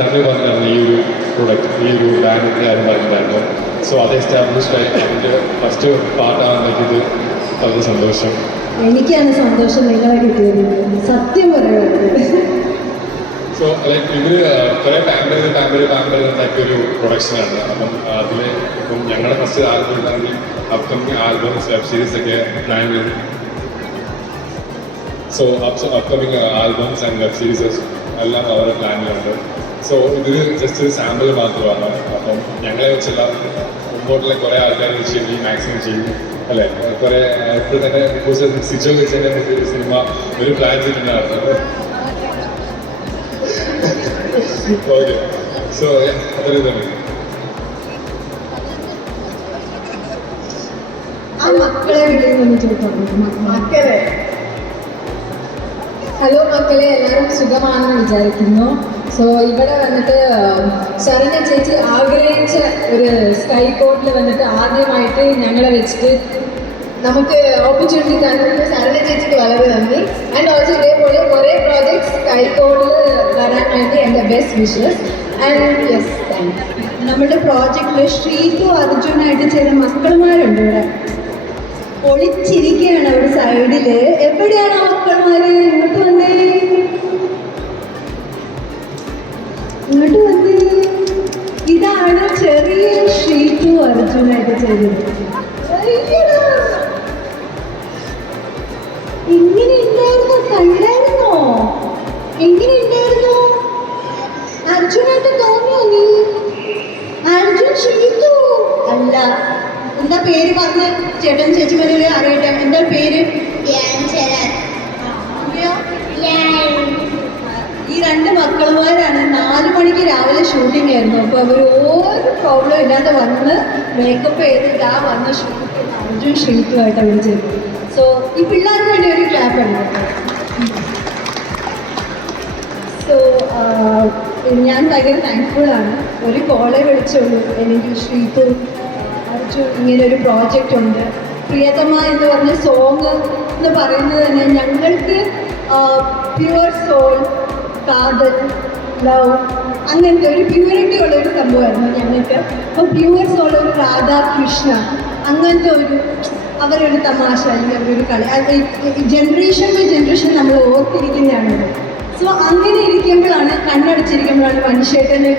ഷാനു പറഞ്ഞായിരുന്നു ഈ ഒരു പ്രൊഡക്റ്റ് ഈ ഒരു ബാൻഡിൻ്റെ കാര്യം പറഞ്ഞിട്ടുണ്ടായിരുന്നു. സോ അത് എസ്റ്റാബ്ലിഷ്ഡ് ആയി അതിൻ്റെ ഫസ്റ്റ് പാർട്ടാകാൻ പറ്റിയത് വളരെ സന്തോഷം. എനിക്കാണ് സന്തോഷം നിങ്ങളെ കിട്ടിയത്, സത്യം പറയുന്നത്. സോ ലൈക്ക് ഇത് കുറേ പാമ്പർ ഉണ്ടാക്കിയൊരു പ്രൊഡക്ഷനാണ്. അപ്പം അതിൽ ഇപ്പം ഞങ്ങളുടെ ഫസ്റ്റ് ആൽബം ആണെങ്കിൽ അപ്കമിങ് ആൽബംസ് വെബ് സീരീസ് ഒക്കെ പ്ലാൻ ചെയ്തു. So upcoming albums and web സീരീസസ് എല്ലാം അവരുടെ പ്ലാനിലുണ്ട്. സോ ഇത് ജസ്റ്റ് ഒരു സാമ്പിൾ മാത്രമാണ്. അപ്പം ഞങ്ങളെ വെച്ചുള്ള മുമ്പോട്ടുള്ള കുറേ ആൾക്കാരെ വെച്ച് ഈ മാക്സിമം ചെയ്യും അല്ലേ. കുറേ ഇപ്പോൾ തന്നെ സിജോ വെച്ച് തന്നെ നമുക്ക് ഒരു സിനിമ ഒരു പ്ലാൻ ചെയ്തിട്ടുണ്ടായിരുന്നു. ഓക്കെ, സോ അത്രയും തന്നെ. ആ മക്കളെ മക്കളെ ഹലോ മക്കളെ, എല്ലാവരും സുഖമാണെന്ന് വിചാരിക്കുന്നു. സോ ഇവിടെ വന്നിട്ട് ശരണ്യ ചേച്ചി ആഗ്രഹിച്ച ഒരു സ്കൈ കോട്ടിൽ വന്നിട്ട് ആദ്യമായിട്ട് ഞങ്ങളെ വെച്ചിട്ട് നമുക്ക് ഓപ്പർച്യൂണിറ്റി തന്നിട്ട് ശരണ്യ ചേച്ചിക്ക് വളരെ നന്ദി. ആൻഡ് ഓൾസോ ഇതേപോലെ കുറേ പ്രോജക്ട്സ് സ്കൈ കോട്ടിൽ വരാൻ വേണ്ടി എൻ്റെ best wishes. And yes, thank you. നമ്മുടെ പ്രോജക്റ്റിൽ ശ്രീതു അർജുനായിട്ട് ചില മക്കളുമാരുണ്ട് ഇവിടെ, ഒളിച്ചിരിക്കുകയാണ് അവിടെ സൈഡില്. എവിടെയാണ് ആ മക്കളുമാര്? ഇങ്ങോട്ട് വന്നേ, ഇങ്ങോട്ട് വന്നേ. ഇതാണ് ചെറിയ ശ്രീതു അർജുനായിട്ട് ചെയ്തത്. എങ്ങനെ ഉണ്ടായിരുന്നു? കണ്ടായിരുന്നോ? എങ്ങനെ ഉണ്ടായിരുന്നു? അർജുനായിട്ട് തോന്നിയോ നീ? അർജുൻ ശ്രീതു അല്ല. എന്താ പേര് പറഞ്ഞ ചേട്ടൻ ചേച്ചിമാരെ അറിയട്ടെ, എന്താ പേര്? ഈ രണ്ട് മക്കളുമാരാണ്. 4 മണിക്ക് രാവിലെ ഷൂട്ടിംഗ് ആയിരുന്നു. അപ്പോൾ അവർ ഒരു പ്രോബ്ലം ഇല്ലാതെ വന്ന് മേക്കപ്പ് ചെയ്തിട്ട് ആ വന്ന ഷൂട്ട് അർജുൻ ശ്രീതുമായിട്ട് അവർ ചെയ്തു. സോ ഈ പിള്ളേർക്ക് വേണ്ടി ഒരു ക്ലാപ്പ് ഉണ്ടായിരുന്നു. സോ ഞാൻ ഭയങ്കര താങ്ക്ഫുള്ളാണ്. ഒരു കോളേ വിളിച്ചുള്ളൂ എനിക്ക് ശ്രീതു അർജുൻ ഇങ്ങനെ ഒരു പ്രോജക്റ്റ് ഉണ്ട്. പ്രിയതമ എന്ന് പറഞ്ഞ സോങ് എന്ന് പറയുന്നത് തന്നെ ഞങ്ങൾക്ക് പ്യുവർ സോൾ, കാതൽ, ലവ് അങ്ങനത്തെ ഒരു പ്യൂരിറ്റി ഉള്ളൊരു സംഭവമായിരുന്നു ഞങ്ങൾക്ക്. അപ്പോൾ പ്യുവർ സോൾ ഒരു രാധാകൃഷ്ണ അങ്ങനത്തെ ഒരു അവരൊരു തമാശ അല്ലെങ്കിൽ അവരൊരു കളി ജനറേഷൻ ബൈ ജനറേഷൻ നമ്മൾ ഓർത്തിരിക്കുന്നതാണ്. സോ അങ്ങനെ ഇരിക്കുമ്പോഴാണ്, കണ്ണടച്ചിരിക്കുമ്പോഴാണ് മനുഷ്യട്ടന്